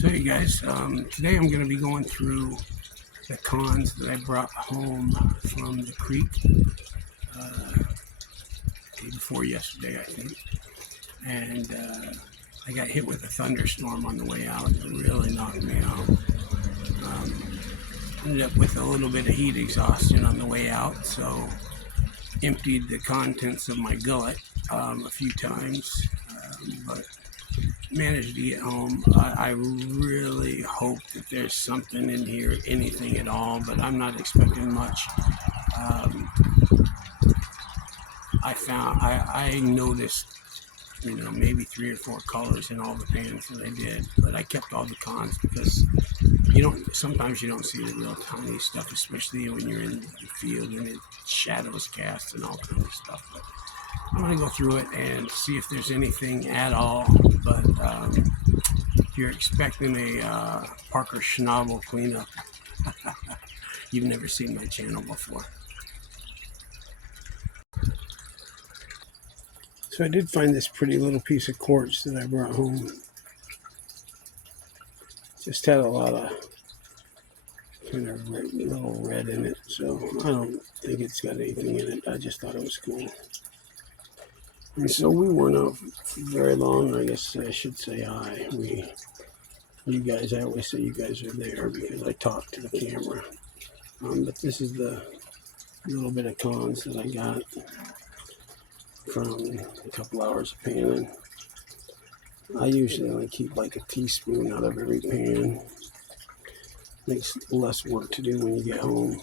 So hey guys, today I'm going to be going through the cons that I brought home from the creek day before yesterday, I think. And I got hit with a thunderstorm on the way out. It really knocked me out. Ended up with a little bit of heat exhaustion on the way out, so emptied the contents of my gullet a few times, but managed to get home. I really hope that there's something in here, anything at all, but I'm not expecting much. I noticed, maybe 3 or 4 colors in all the pans that I did, but I kept all the cons because sometimes you don't see the real tiny stuff, especially when you're in the field and shadows cast and all kinds of stuff. But I'm going to go through it and see if there's anything at all. But if you're expecting a Parker Schnabel cleanup, you've never seen my channel before. So I did find this pretty little piece of quartz that I brought home. Just had a lot of kind of little red in it, so I don't think it's got anything in it. I just thought it was cool. And so we weren't out very long. I guess I should say hi. You guys, I always say you guys are there because I talk to the camera. But this is the little bit of cons that I got from a couple hours of panning. I usually only keep like a teaspoon out of every pan. Makes less work to do when you get home.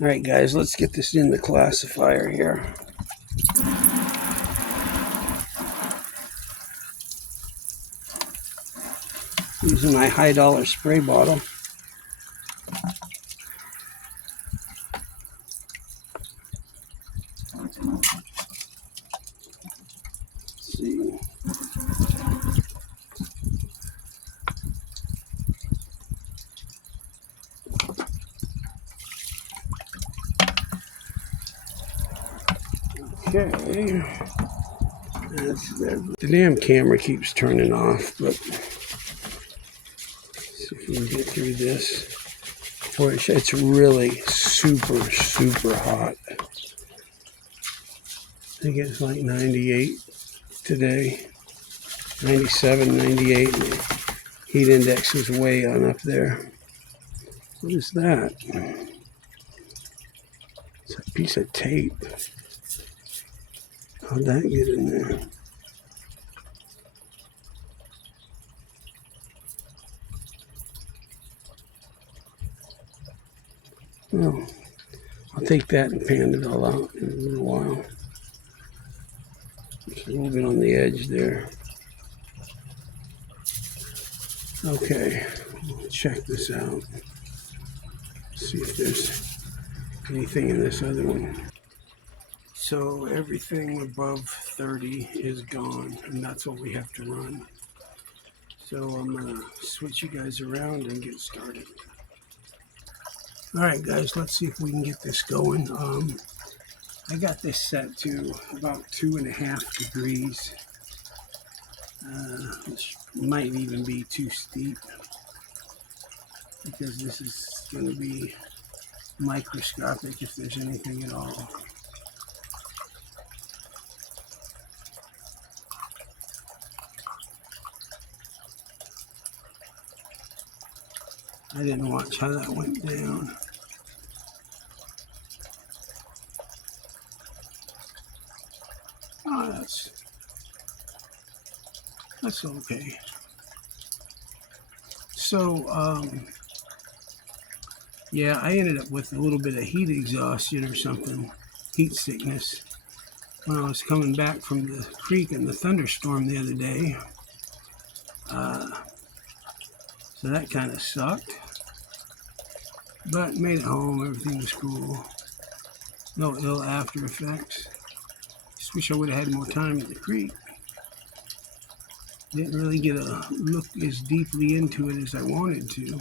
All right, guys, let's get this in the classifier here. Using my high dollar spray bottle. Let's see. Okay. The damn camera keeps turning off, but see if we can get through this. It's really super, super hot. I think it's like 98 today. 97, 98. Heat index is way on up there. What is that? It's a piece of tape. How'd that get in there? Well, I'll take that and pan it all out in a little while. Just a little bit on the edge there. Okay, we'll check this out. See if there's anything in this other one. So everything above 30 is gone, and that's what we have to run. So I'm gonna switch you guys around and get started. All right, guys, let's see if we can get this going. I got this set to about 2.5 degrees, which might even be too steep because this is going to be microscopic if there's anything at all. I didn't watch how that went down. Oh, that's okay. So, yeah, I ended up with a little bit of heat exhaustion or something, heat sickness, when I was coming back from the creek in the thunderstorm the other day. So that kind of sucked. But made it home, everything was cool. No ill after effects. Just wish I would have had more time at the creek. Didn't really get a look as deeply into it as I wanted to.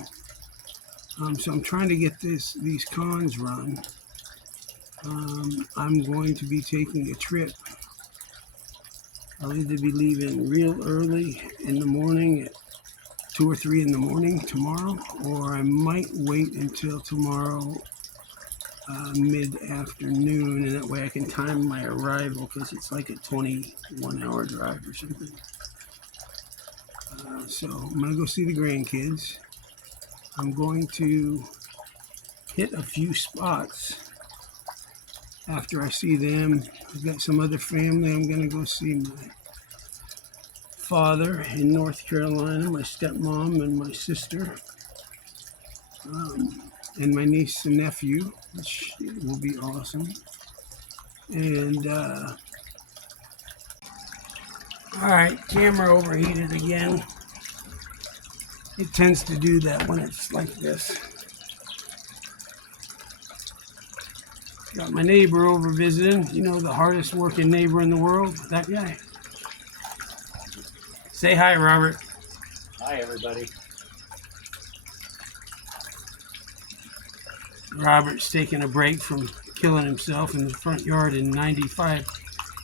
So I'm trying to get these cons run. I'm going to be taking a trip. I'll either be leaving real early in the morning at 2 or 3 in the morning tomorrow, or I might wait until tomorrow mid-afternoon, and that way I can time my arrival, because it's like a 21-hour drive or something. So I'm going to go see the grandkids. I'm going to hit a few spots after I see them. I've got some other family. I'm going to go see my father in North Carolina, my stepmom and my sister, and my niece and nephew, which will be awesome. And all right, camera overheated again. It tends to do that when it's like this. Got my neighbor over visiting. You know, the hardest working neighbor in the world, that guy. Say hi, Robert. Hi, everybody. Robert's taking a break from killing himself in the front yard in 95,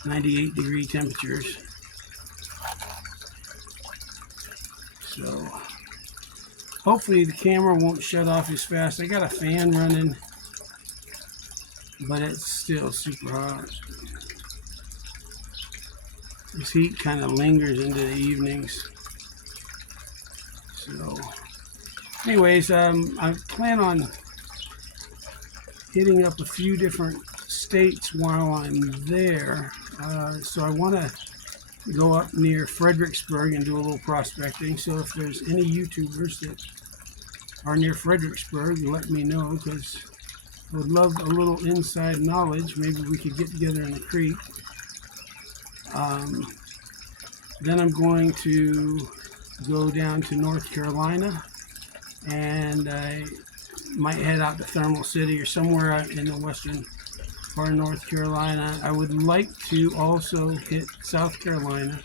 98 degree temperatures. So hopefully the camera won't shut off as fast. I got a fan running, but it's still super hot. This heat kind of lingers into the evenings. So anyways, I plan on hitting up a few different states while I'm there. So I want to go up near Fredericksburg and do a little prospecting. So if there's any YouTubers that are near Fredericksburg, let me know, because I would love a little inside knowledge. Maybe we could get together in the creek. Then I'm going to go down to North Carolina, and I might head out to Thermal City or somewhere out in the western part of North Carolina. I would like to also hit South Carolina,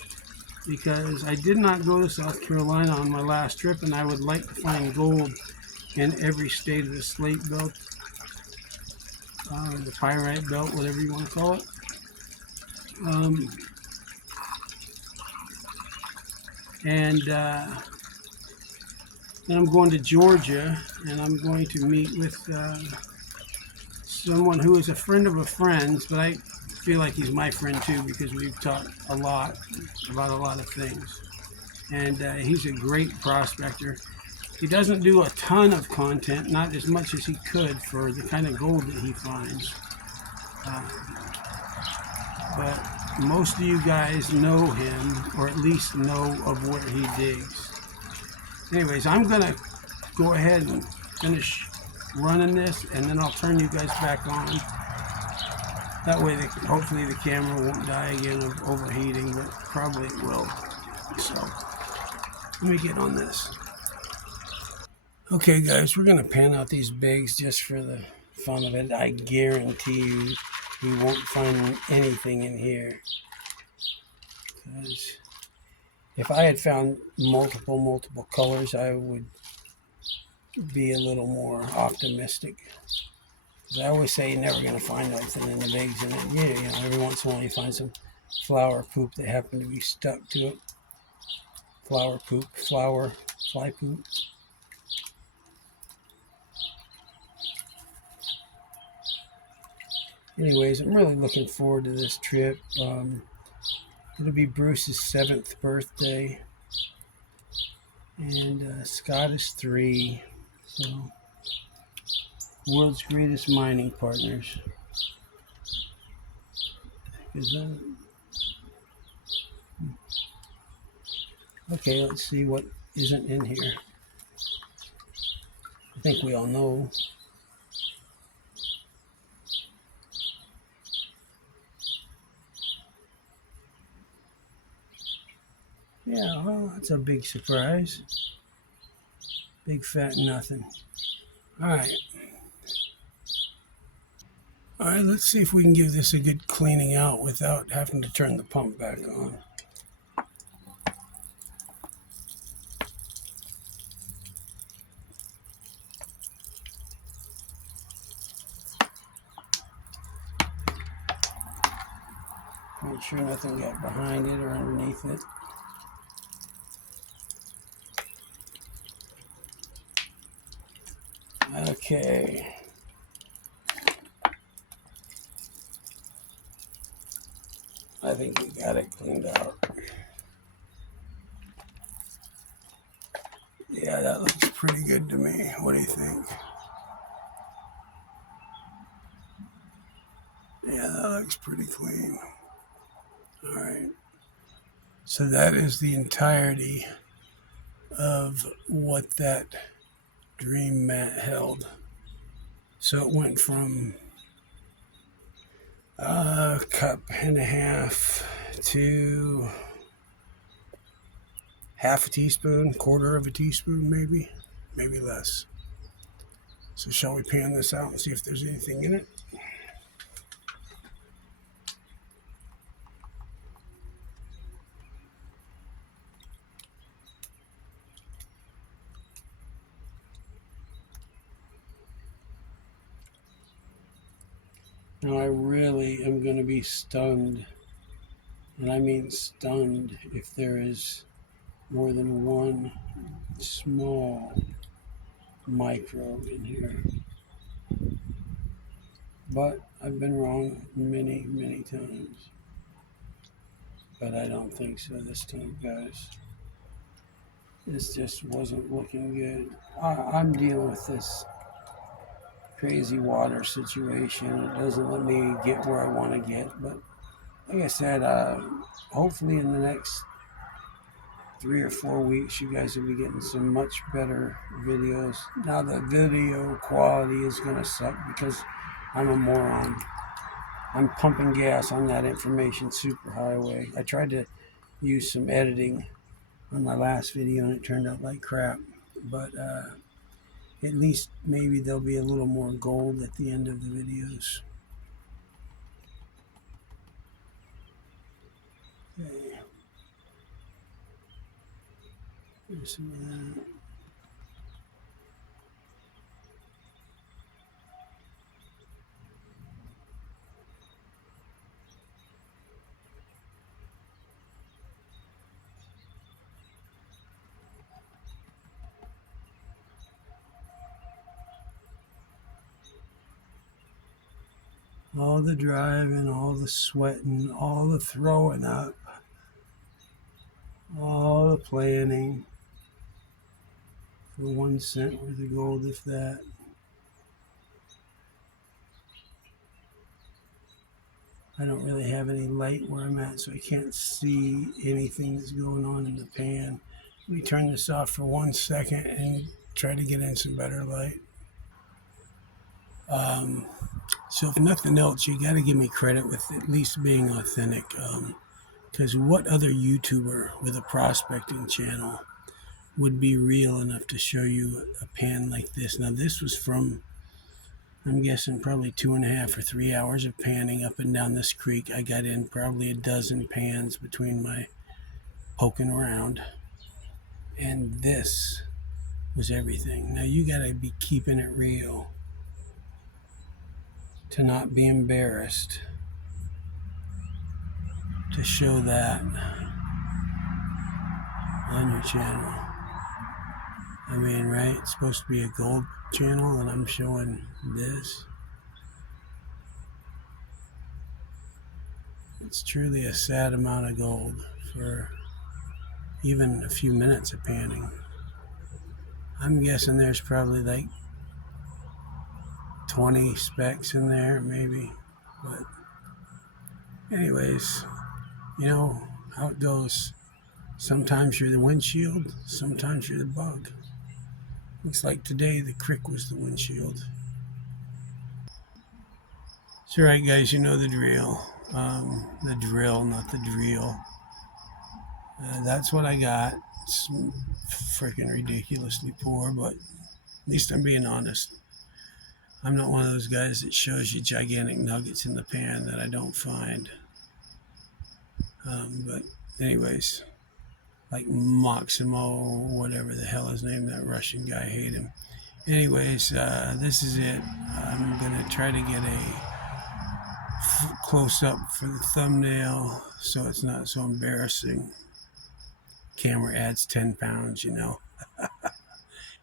because I did not go to South Carolina on my last trip, and I would like to find gold in every state of the slate belt, the pyrite belt, whatever you want to call it. Then I'm going to Georgia, and I'm going to meet with someone who is a friend of a friend's, but I feel like he's my friend too, because we've talked a lot about a lot of things. And he's a great prospector. He doesn't do a ton of content, not as much as he could for the kind of gold that he finds. But most of you guys know him, or at least know of where he digs. Anyways, I'm going to go ahead and finish running this, and then I'll turn you guys back on. That way, hopefully the camera won't die again of overheating, but probably it will. So, let me get on this. Okay, guys, we're going to pan out these bigs just for the fun of it. I guarantee you we won't find anything in here. Because if I had found multiple colors, I would be a little more optimistic. I always say you're never going to find anything in the bigs, and yeah, you know, every once in a while you find some flower poop that happen to be stuck to it. Flower poop, fly poop. Anyways, I'm really looking forward to this trip. It'll be Bruce's 7th birthday, and Scott is 3. So, world's greatest mining partners. Okay, let's see what isn't in here. I think we all know. Yeah, well, that's a big surprise. Big fat nothing. All right. All right, let's see if we can give this a good cleaning out without having to turn the pump back on. Make sure nothing got behind it or underneath it. Okay. I think we got it cleaned out. Yeah, that looks pretty good to me. What do you think? Yeah, that looks pretty clean. All right. So that is the entirety of what that dream mat held. So it went from a cup and a half to half a teaspoon, quarter of a teaspoon, maybe less. So shall we pan this out and see if there's anything in it? Now I really am going to be stunned, and I mean stunned, if there is more than one small microbe in here. But I've been wrong many, many times. But I don't think so this time, guys. This just wasn't looking good. I'm dealing with this crazy water situation. It doesn't let me get where I want to get. But like I said, hopefully in the next 3 or 4 weeks, you guys will be getting some much better videos. Now the video quality is going to suck because I'm a moron. I'm pumping gas on that information superhighway. I tried to use some editing on my last video and it turned out like crap. But at least maybe there'll be a little more gold at the end of the videos. Okay. There's some of that. All the driving, all the sweating, all the throwing up, all the planning for 1 cent worth of gold, if that. I don't really have any light where I'm at, so I can't see anything that's going on in the pan. Let me turn this off for 1 second and try to get in some better light. So if nothing else, you got to give me credit with at least being authentic. Because what other YouTuber with a prospecting channel would be real enough to show you a pan like this? Now this was from, I'm guessing, probably 2.5 or 3 hours of panning up and down this creek. I got in probably a dozen pans between my poking around. And this was everything. Now you got to be keeping it real to not be embarrassed to show that on your channel. I mean, right? It's supposed to be a gold channel and I'm showing this. It's truly a sad amount of gold for even a few minutes of panning. I'm guessing there's probably like 20 specks in there, maybe. But anyways, you know how it goes. Sometimes you're the windshield, sometimes you're the bug. Looks like today the krik was the windshield. It's alright, guys, you know the drill. The drill, not the drill. That's what I got. It's freaking ridiculously poor, but at least I'm being honest. I'm not one of those guys that shows you gigantic nuggets in the pan that I don't find. But anyways, like Maximo, whatever the hell his name, that Russian guy, I hate him. Anyways, this is it. I'm going to try to get a close up for the thumbnail so it's not so embarrassing. Camera adds 10 pounds, you know.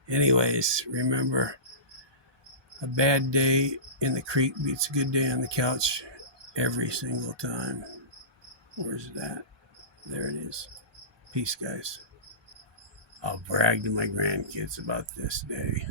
Anyways, remember, A bad day in the creek beats a good day on the couch every single time. Where's that? There it is. Peace, guys. I'll brag to my grandkids about this day.